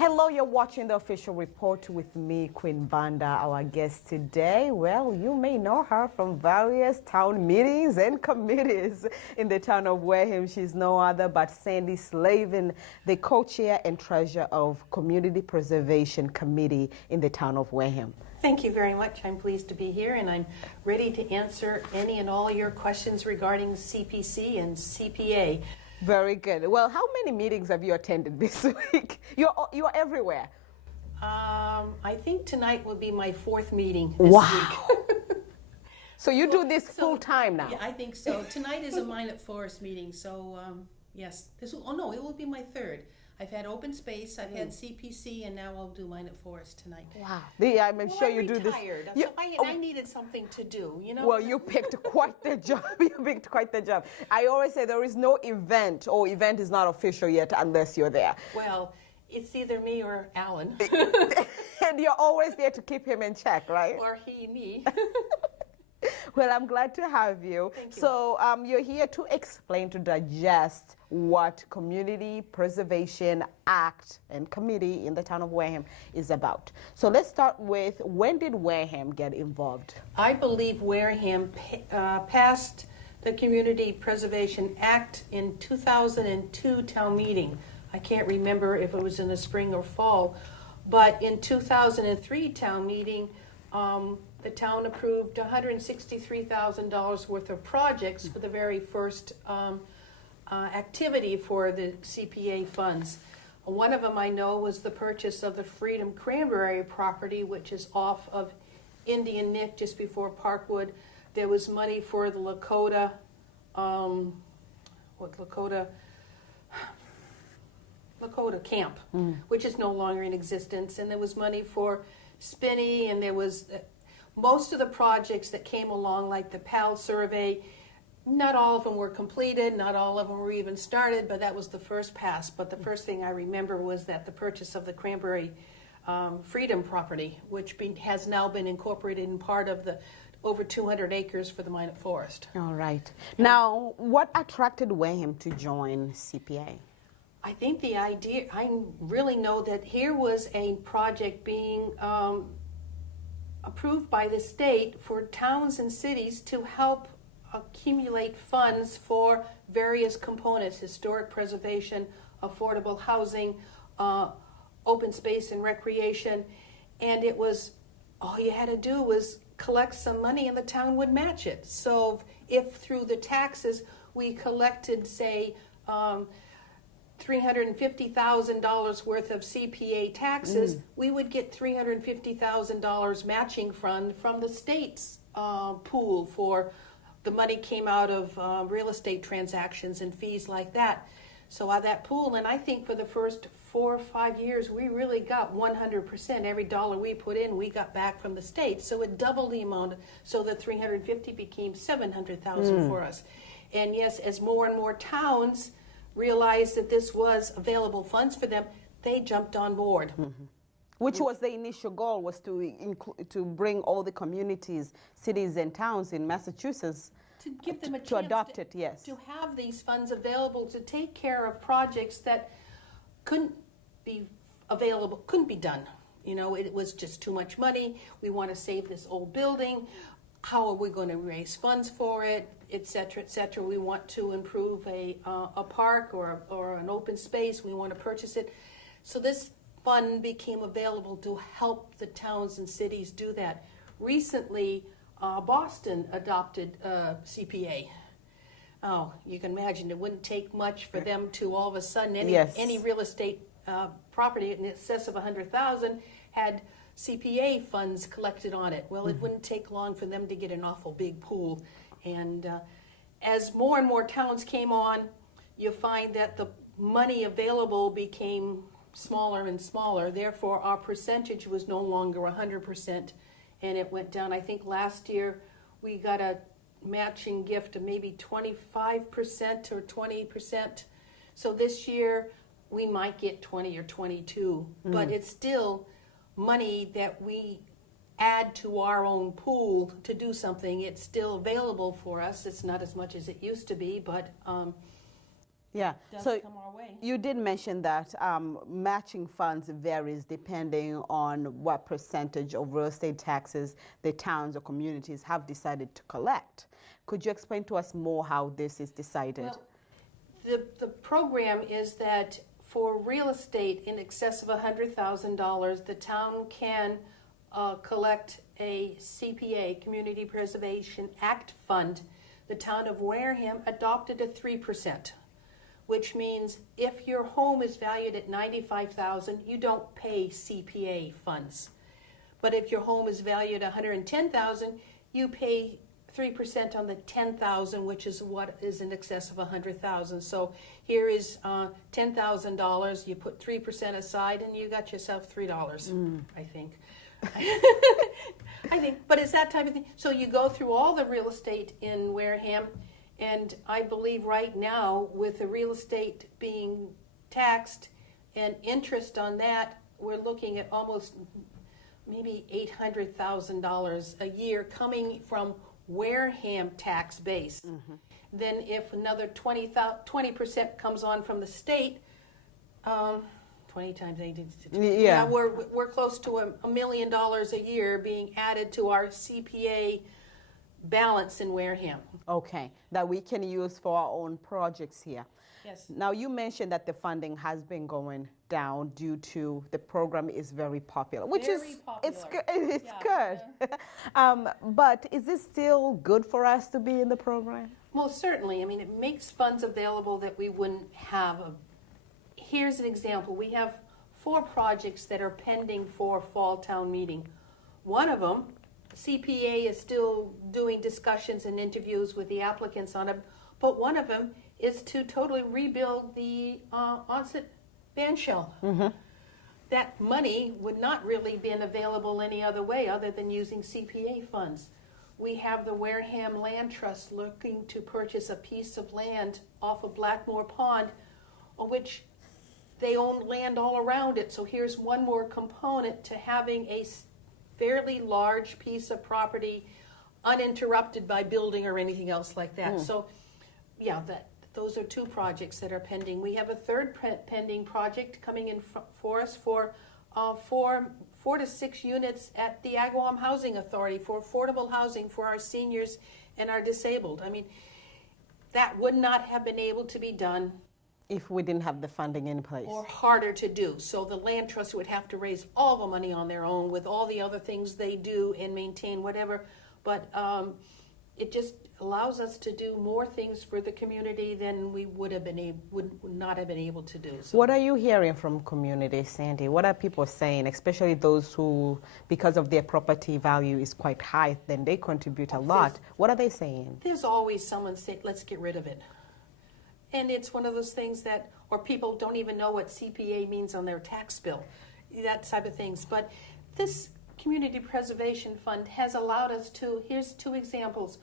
Hello, you're watching the official report with me, Queen Banda. Our guest today, well, you may know her from various town meetings and committees in the town of Wareham. She's no other but Sandy Slavin, the co-chair and treasurer of Community Preservation Committee in the town of Wareham. Thank you very much. I'm pleased to be here, and I'm ready to answer any and all your questions regarding CPC and CPA. Very good. Well, how many meetings have you attended this week? You're everywhere. I think tonight will be my fourth meeting this week. So you do this full time now? Yeah, I think so. Tonight is a Minot Forest meeting, so yes. It will be my third. I've had open space, I've had CPC, and now I'll do Minot Forest tonight. Wow. I'm sure you do this. So I needed something to do, you know? Well, you picked quite the job. You picked quite the job. I always say there is no event, or event is not official yet unless you're there. Well, it's either me or Alan. And you're always there to keep him in check, right? Or he, me. Well, I'm glad to have you. Thank you. So you're here to explain, to digest what Community Preservation Act and Committee in the town of Wareham is about. So let's start with, when did Wareham get involved? I believe Wareham passed the Community Preservation Act in 2002 town meeting. I can't remember if it was in the spring or fall, but in 2003 town meeting, the town approved $163,000 worth of projects for the very first activity for the CPA funds. One of them I know was the purchase of the Freedom Cranberry property, which is off of Indian Nick just before Parkwood. There was money for the Lakota camp, which is no longer in existence, and there was money for Spinney, and there was most of the projects that came along, like the PAL survey. Not all of them were completed, not all of them were even started, but that was the first pass. But the first thing I remember was that the purchase of the Cranberry Freedom property, which has now been incorporated in part of the over 200 acres for the Minot Forest. All right. Now, what attracted Wareham to join CPA? I think the idea, I really know that here was a project being approved by the state for towns and cities to help accumulate funds for various components: historic preservation, affordable housing, open space and recreation. And it was, all you had to do was collect some money and the town would match it. So if through the taxes we collected, say, $350,000 worth of CPA taxes, we would get $350,000 matching fund from the state's pool for the money came out of real estate transactions and fees like that. So out of that pool, and I think for the first 4 or 5 years, we really got 100%. Every dollar we put in, we got back from the state. So it doubled the amount. So the 350 became 700,000 for us. And yes, as more and more towns realized that this was available funds for them, they jumped on board. Which was the initial goal, was to bring all the communities, cities and towns in Massachusetts to give them a to chance adopt it, yes. To have these funds available to take care of projects that couldn't be available, couldn't be done. You know, it was just too much money. We want to save this old building. How are we going to raise funds for it, et cetera, et cetera. We want to improve a park or an open space. We want to purchase it. So this fund became available to help the towns and cities do that. Recently, Boston adopted CPA. Oh, you can imagine it wouldn't take much for them to all of a sudden any real estate property in excess of 100,000 had CPA funds collected on it. Well, it wouldn't take long for them to get an awful big pool. And as more and more towns came on, you find that the money available became smaller and smaller. Therefore, our percentage was no longer 100%, and it went down. I think last year we got a matching gift of maybe 25% or 20%. So this year we might get 20 or 22, but it's still money that we add to our own pool to do something. It's still available for us. It's not as much as it used to be, but Yeah. does So come our way. you did mention that matching funds varies depending on what percentage of real estate taxes the towns or communities have decided to collect. Could you explain to us more how this is decided? Well, the program is that for real estate in excess of $100,000, the town can collect a CPA, Community Preservation Act fund. The town of Wareham adopted a 3%, which means if your home is valued at $95,000, you don't pay CPA funds. But if your home is valued at $110,000, you pay 3% on the $10,000, which is what is in excess of $100,000. So here is $10,000. You put 3% aside, and you got yourself $3. I think. I think, but it's that type of thing. So you go through all the real estate in Wareham, and I believe right now, with the real estate being taxed and interest on that, we're looking at almost maybe $800,000 a year coming from Wareham tax base. Then if another 20% comes on from the state, 20 times 8, Yeah. we're close to $1 million a year being added to our CPA balance in Wareham. Okay, that we can use for our own projects here. Yes. Now, you mentioned that the funding has been going down due to the program is very popular, which Very is popular. it's good. It's Yeah, good. But is it still good for us to be in the program? Most certainly. I mean, it makes funds available that we wouldn't have. Here's an example. We have 4 projects that are pending for fall town meeting. One of them, CPA is still doing discussions and interviews with the applicants on it, but one of them is to totally rebuild the onset band shell. That money would not really been available any other way other than using CPA funds. We have the Wareham Land Trust looking to purchase a piece of land off of Blackmore Pond, on which they own land all around it. So here's one more component to having a fairly large piece of property uninterrupted by building or anything else like that. So yeah, those are 2 projects that are pending. We have a third pending project coming in for us for 4 to 6 units at the Agawam Housing Authority for affordable housing for our seniors and our disabled. I mean, that would not have been able to be done If we didn't have the funding in place. or harder to do. So the land trust would have to raise all the money on their own with all the other things they do and maintain whatever. But it just allows us to do more things for the community than we would not have been able to do. So What are you hearing from community, Sandy? What are people saying, especially those who, because of their property value is quite high, then they contribute a lot. What are they saying? there's always someone saying, let's get rid of it. And it's one of those things that, or people don't even know what CPA means on their tax bill, that type of things. But this Community Preservation Fund has allowed us to, here's 2 examples.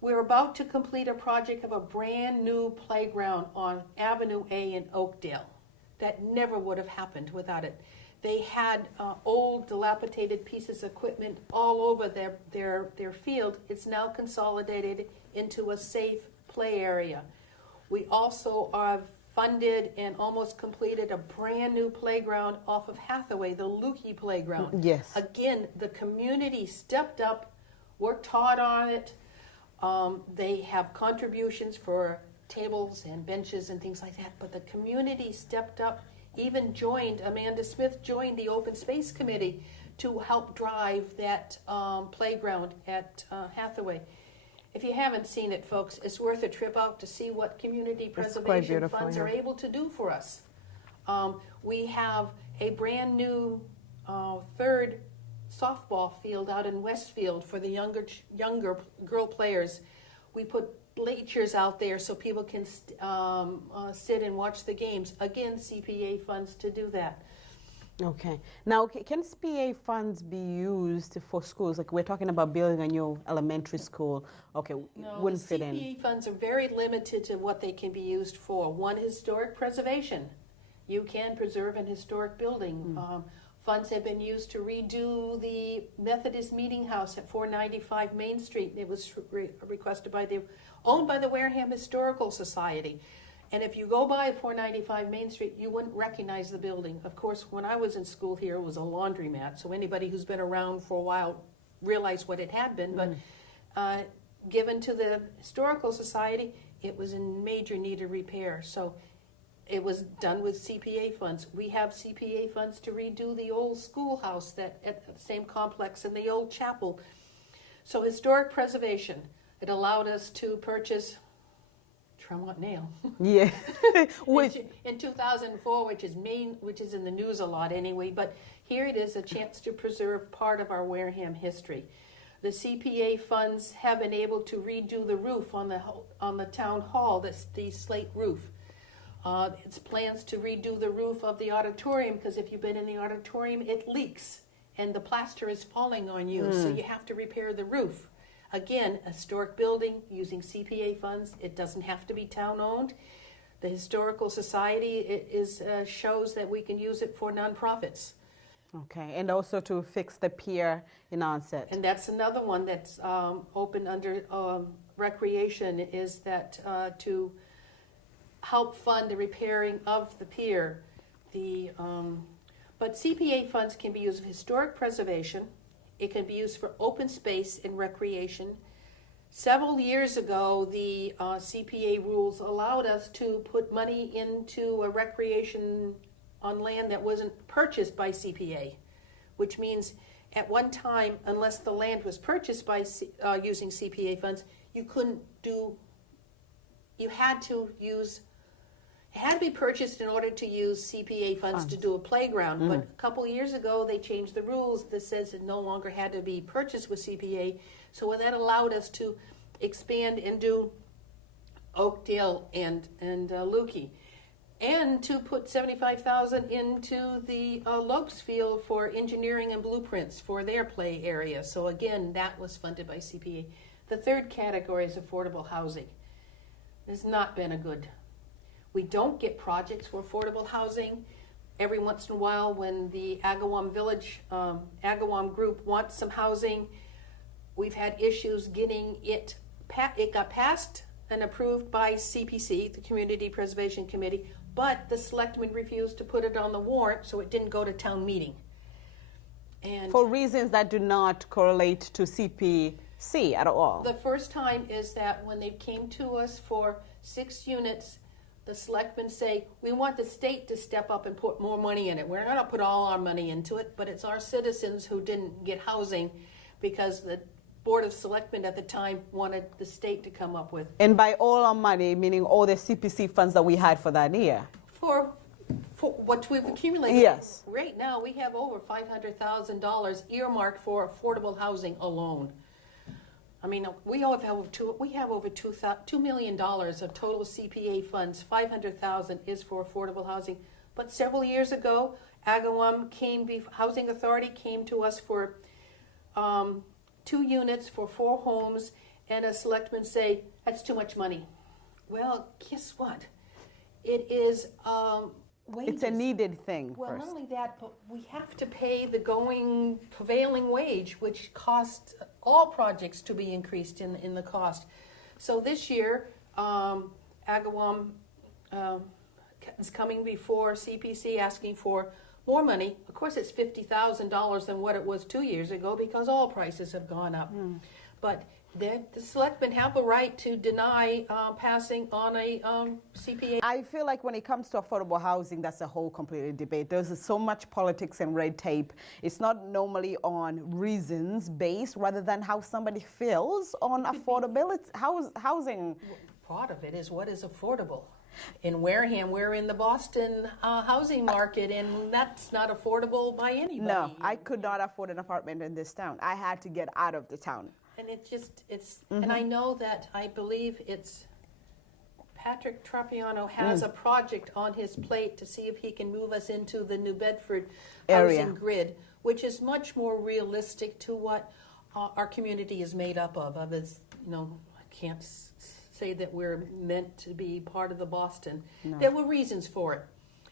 We're about to complete a project of a brand new playground on Avenue A in Oakdale. That never would have happened without it. They had old dilapidated pieces of equipment all over their field. It's now consolidated into a safe play area. We also are funded and almost completed a brand new playground off of Hathaway, the Lukey Playground. Yes. Again, the community stepped up, worked hard on it. They have contributions for tables and benches and things like that, but the community stepped up, even joined, Amanda Smith joined the Open Space Committee to help drive that playground at Hathaway. If you haven't seen it, folks, it's worth a trip out to see what community preservation funds are able to do for us. We have a brand new 3rd softball field out in Westfield for the younger girl players. We put bleachers out there so people can sit and watch the games. Again, CPA funds to do that. Okay. Now, can SPA funds be used for schools? Like we're talking about building a new elementary school. Okay, No, wouldn't the fit in. CPA funds are very limited to what they can be used for. One, historic preservation. You can preserve an historic building. Funds have been used to redo the Methodist Meeting House at 495 Main Street. It was requested owned by the Wareham Historical Society. And if you go by 495 Main Street, you wouldn't recognize the building. Of course, when I was in school here, it was a laundromat, so anybody who's been around for a while realized what it had been. But given to the Historical Society, it was in major need of repair. So it was done with CPA funds. We have CPA funds to redo the old schoolhouse that at the same complex and the old chapel. So historic preservation, it allowed us to purchase Tremont Nail. Yeah. Which in 2004, which is in the news a lot anyway, but here it is, a chance to preserve part of our Wareham history. The CPA funds have been able to redo the roof on the town hall, the slate roof. It's plans to redo the roof of the auditorium, because if you've been in the auditorium, it leaks and the plaster is falling on you, so you have to repair the roof. Again, a historic building using CPA funds. It doesn't have to be town-owned. The Historical Society shows that we can use it for nonprofits. Okay, and also to fix the pier in Onset. And that's another one that's open under recreation, is that to help fund the repairing of the pier. But CPA funds can be used for historic preservation. It can be used for open space and recreation. Several years ago, the CPA rules allowed us to put money into a recreation on land that wasn't purchased by CPA, which means at one time, unless the land was purchased by using CPA funds, you couldn't do. You had to use. It had to be purchased in order to use CPA funds to do a playground. But a couple of years ago, they changed the rules that says it no longer had to be purchased with CPA. So that allowed us to expand and do Oakdale and Lukey, and to put $75,000 into the Lopes Field for engineering and blueprints for their play area. So again, that was funded by CPA. The third category is affordable housing. It's not been a good. We don't get projects for affordable housing. Every once in a while, when the Agawam Village, Agawam group wants some housing, we've had issues getting it. It got passed and approved by CPC, the Community Preservation Committee, but the selectmen refused to put it on the warrant, so it didn't go to town meeting. And for reasons that do not correlate to CPC at all. The first time is that when they came to us for 6 units, the selectmen say, we want the state to step up and put more money in it. We're not going to put all our money into it, but it's our citizens who didn't get housing because the Board of Selectmen at the time wanted the state to come up with. And by all our money, meaning all the CPC funds that we had for that year? For what we've accumulated. Yes. Right now, we have over $500,000 earmarked for affordable housing alone. I mean, we have over $2 million of total CPA funds. $500,000 is for affordable housing. But several years ago, Agawam Housing Authority came to us for 2 units for 4 homes, and a selectman say, that's too much money. Well, guess what? It is wages. It's a needed thing Well, first. not only that, but we have to pay the prevailing wage, which costs all projects to be increased in the cost. So this year, Agawam is coming before CPC asking for more money. Of course, it's $50,000 than what it was 2 years ago because all prices have gone up. But the selectmen have the right to deny passing on a CPA. I feel like when it comes to affordable housing, that's a whole completely debate. There's so much politics and red tape. It's not normally on reasons based rather than how somebody feels on affordability, housing. Part of it is what is affordable. In Wareham, we're in the Boston housing market, and that's not affordable by anybody. No, I could not afford an apartment in this town. I had to get out of the town. And and I know that I believe it's Patrick Trapiano has a project on his plate to see if he can move us into the New Bedford housing grid, which is much more realistic to what our community is made up of. I can't say that we're meant to be part of the Boston. No. There were reasons for it.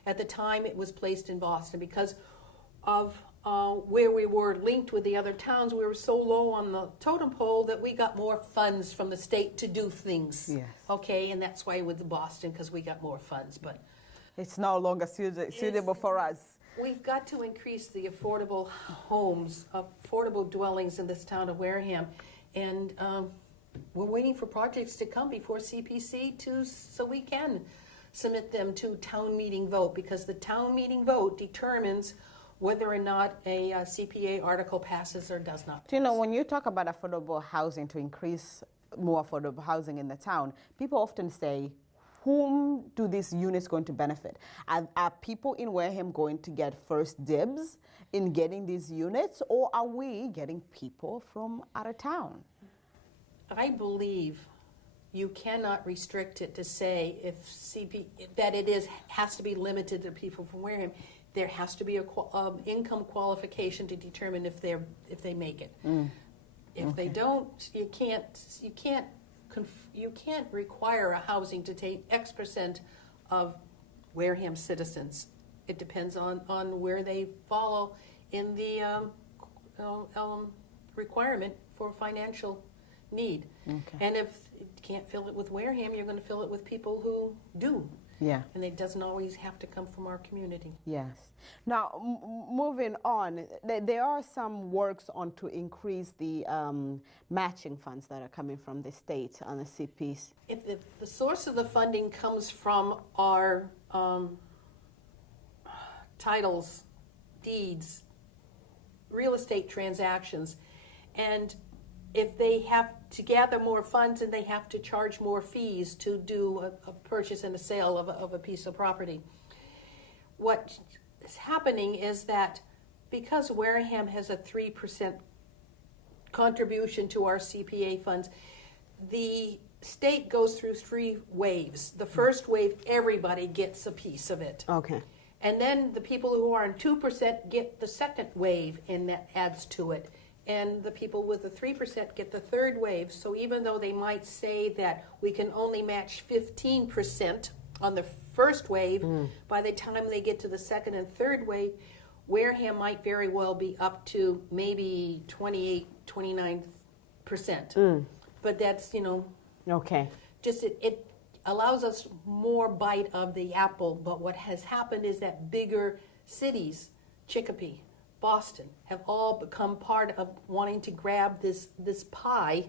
At the time, it was placed in Boston because of where we were linked with the other towns, we were so low on the totem pole that we got more funds from the state to do things. Yes. Okay, and that's why with Boston, because we got more funds. But it's no longer suitable for us. we've got to increase the affordable homes, affordable dwellings in this town of Wareham. And we're waiting for projects to come before CPC so we can submit them to town meeting vote, because the town meeting vote determines whether or not a CPA article passes or does not pass. You know, when you talk about affordable housing, to increase more affordable housing in the town, people often say, whom do these units going to benefit? Are people in Wareham going to get first dibs in getting these units, or are we getting people from out of town? I believe you cannot restrict it to say if that it has to be limited to people from Wareham. There has to be a income qualification to determine if they make it. If they don't, you can't require a housing to take X percent of Wareham citizens. It depends on where they follow in the requirement for financial need. Okay. And if you can't fill it with Wareham, you're going to fill it with people who do. Yeah. And it doesn't always have to come from our community. Yes. Now, moving on, there are some works on to increase the matching funds that are coming from the state on the CPs. If the source of the funding comes from our titles, deeds, real estate transactions, and if they have to gather more funds and they have to charge more fees to do a purchase and a sale of a piece of property, what is happening is that because Wareham has a 3% contribution to our CPA funds, the state goes through 3 waves. The first wave, everybody gets a piece of it. Okay. And then the people who are on 2% get the second wave, and that adds to it. And the people with the 3% get the third wave. So even though they might say that we can only match 15% on the first wave, by the time they get to the second and third wave, Wareham might very well be up to maybe 28, 29%. But that's, Okay. just it allows us more bite of the apple. But what has happened is that bigger cities, Chicopee, Boston, have all become part of wanting to grab this pie,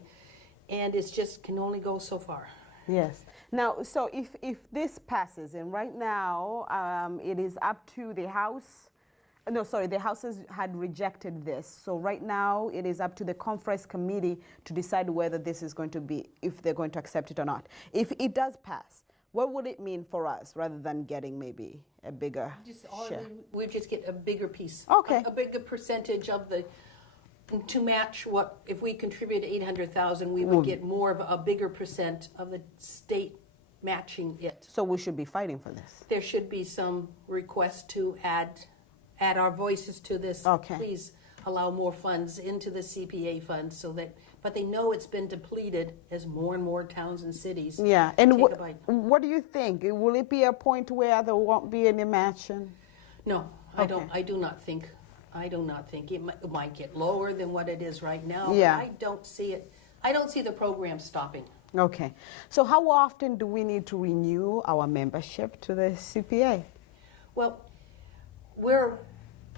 and it's just can only go so far. Yes. Now, so if this passes, and right now it is up to the House. No, sorry, the House had rejected this. So right now it is up to the conference committee to decide whether this is going to be, if they're going to accept it or not. If it does pass, what would it mean for us rather than getting maybe a bigger share? We just get a bigger piece. Okay. A bigger percentage of to match what, if we contribute 800,000, we would get more of a bigger percent of the state matching it. So we should be fighting for this. There should be some request to add our voices to this. Okay. Please allow more funds into the CPA fund but they know it's been depleted as more and more towns and cities. Yeah, and take a bite. what do you think? Will it be a point where there won't be any matching? No, I don't. I do not think. It might get lower than what it is right now. Yeah. But I don't see it. I don't see the program stopping. Okay. So how often do we need to renew our membership to the CPA? Well,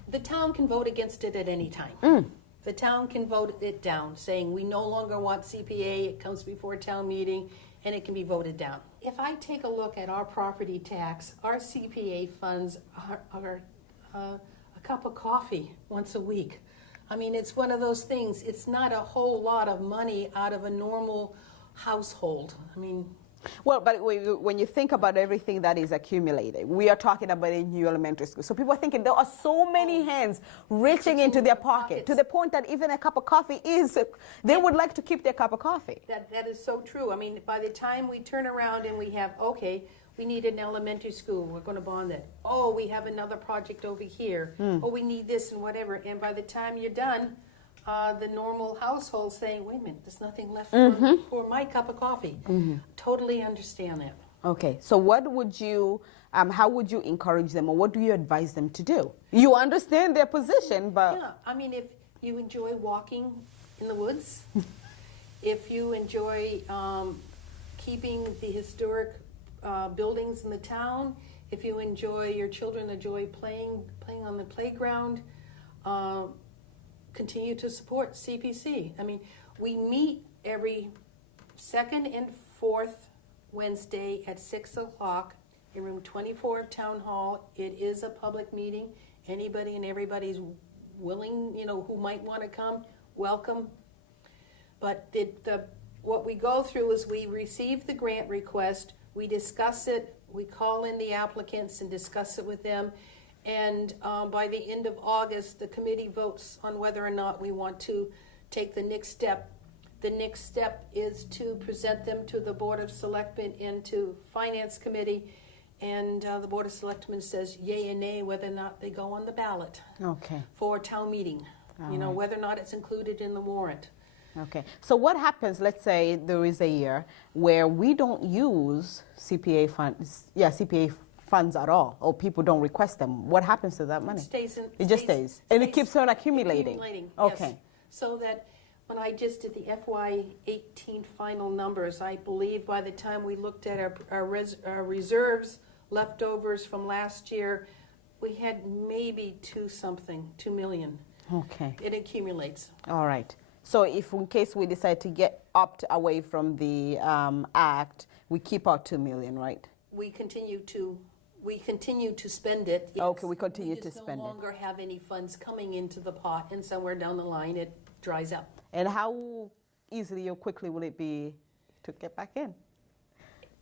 the town can vote against it at any time. The town can vote it down, saying we no longer want CPA, it comes before town meeting, and it can be voted down. If I take a look at our property tax, our CPA funds are a cup of coffee once a week. I mean, it's one of those things, it's not a whole lot of money out of a normal household. I mean... Well, but when you think about everything that is accumulated, we are talking about a new elementary school. So people are thinking there are so many hands reaching into their pocket to the point that even a cup of coffee they would like to keep their cup of coffee. That is so true. I mean, by the time we turn around and we have, okay, we need an elementary school, we're going to bond it. Oh, we have another project over here. Oh, we need this and whatever. And by the time you're done, the normal household saying, wait a minute, there's nothing left for my cup of coffee. Totally understand that. Okay, so what would you how would you encourage them, or what do you advise them to do? You understand their position, but... Yeah, I mean, if you enjoy walking in the woods, if you enjoy keeping the historic buildings in the town, if you enjoy, your children enjoy playing on the playground, continue to support CPC. I mean, we meet every second and fourth Wednesday at 6 o'clock in room 24 of Town Hall. It is a public meeting. Anybody and everybody's willing, who might want to come, welcome. But what we go through is we receive the grant request, we discuss it, we call in the applicants and discuss it with them, and by the end of August, the committee votes on whether or not we want to take the next step. The next step is to present them to the Board of Selectmen and to Finance Committee, and the Board of Selectmen says yay and nay whether or not they go on the ballot for town meeting, whether or not it's included in the warrant. Okay. So what happens, let's say there is a year where we don't use CPA funds at all, or people don't request them. What happens to that money? It just stays. And it keeps on accumulating. Okay. Yes. So that when I just did the FY18 final numbers, I believe by the time we looked at our reserves, leftovers from last year, we had maybe 2 million. Okay. It accumulates. All right. So if in case we decide to opt away from the act, we keep our 2 million, right? We continue to spend it. Yes. Okay, we continue to spend it. We no longer have any funds coming into the pot, and somewhere down the line it dries up. And how easily or quickly will it be to get back in?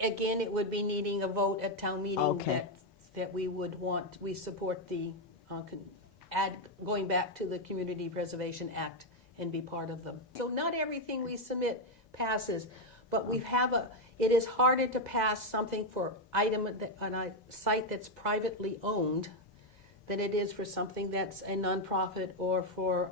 Again, it would be needing a vote at town meeting that we support the going back to the Community Preservation Act and be part of them. So not everything we submit passes, but it is harder to pass something for on a site that's privately owned than it is for something that's a nonprofit or for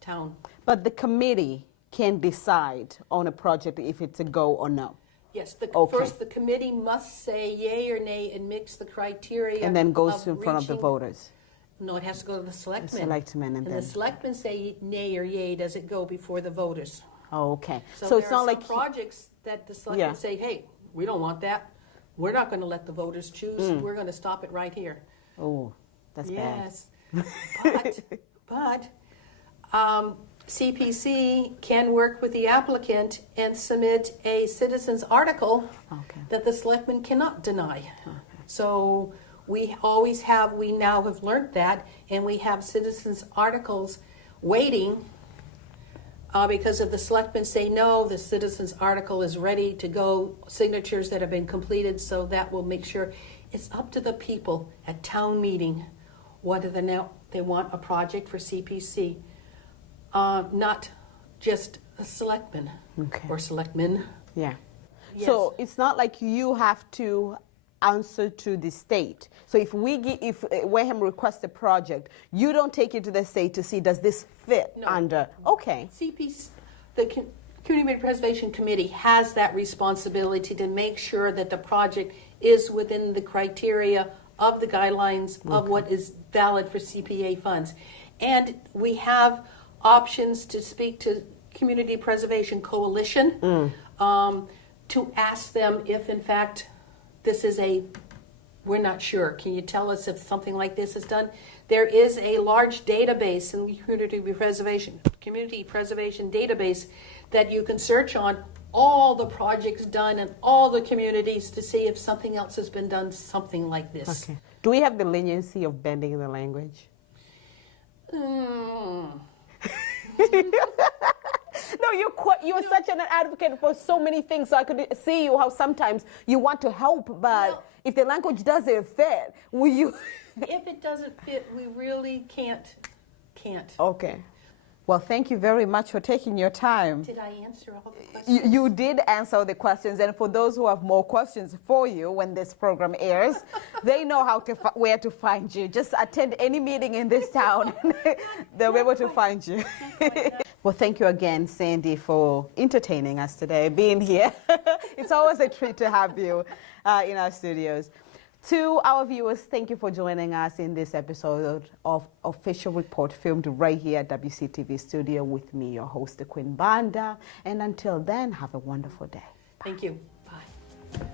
town. But the committee can decide on a project if it's a go or no. Yes, first the committee must say yay or nay and mix the criteria. And then goes in front of the voters. No, it has to go to the selectmen. The selectmen and then the selectmen say nay or yay, does it go before the voters? Oh, okay. So it's not like projects that the selectmen say, hey, we don't want that. We're not going to let the voters choose. We're going to stop it right here. Oh, that's bad. Yes. but CPC can work with the applicant and submit a citizen's article that the selectmen cannot deny. Okay. So we now have learned that, and we have citizens' articles waiting because if the selectmen say no, the citizens' article is ready to go, signatures that have been completed, so that will make sure it's up to the people at town meeting whether they want a project for CPC, not just a selectman or selectmen. Yeah. Yes. So it's not like you have to answer to the state. So if Wareham requests a project, you don't take it to the state to see does this fit under. Okay. CPC, the Community Preservation Committee has that responsibility to make sure that the project is within the criteria of the guidelines of what is valid for CPA funds. And we have options to speak to Community Preservation Coalition to ask them if in fact this is we're not sure. Can you tell us if something like this is done? There is a large database in the Community Preservation database that you can search on all the projects done in all the communities to see if something else has been done, something like this. Okay. Do we have the leniency of bending the language? No, you're such an advocate for so many things. So I could see you how sometimes you want to help, but if the language doesn't fit, will you? If it doesn't fit, we really can't. Okay. Well, thank you very much for taking your time. Did I answer all the questions? You did answer the questions, and for those who have more questions for you when this program airs, they know where to find you. Just attend any meeting in this town, they'll be able to find you. Well, thank you again, Sandy, for entertaining us today, being here. It's always a treat to have you in our studios. To our viewers, thank you for joining us in this episode of Official Report, filmed right here at WCTV studio with me, your host, Queen Banda. And until then, have a wonderful day. Thank you. Bye.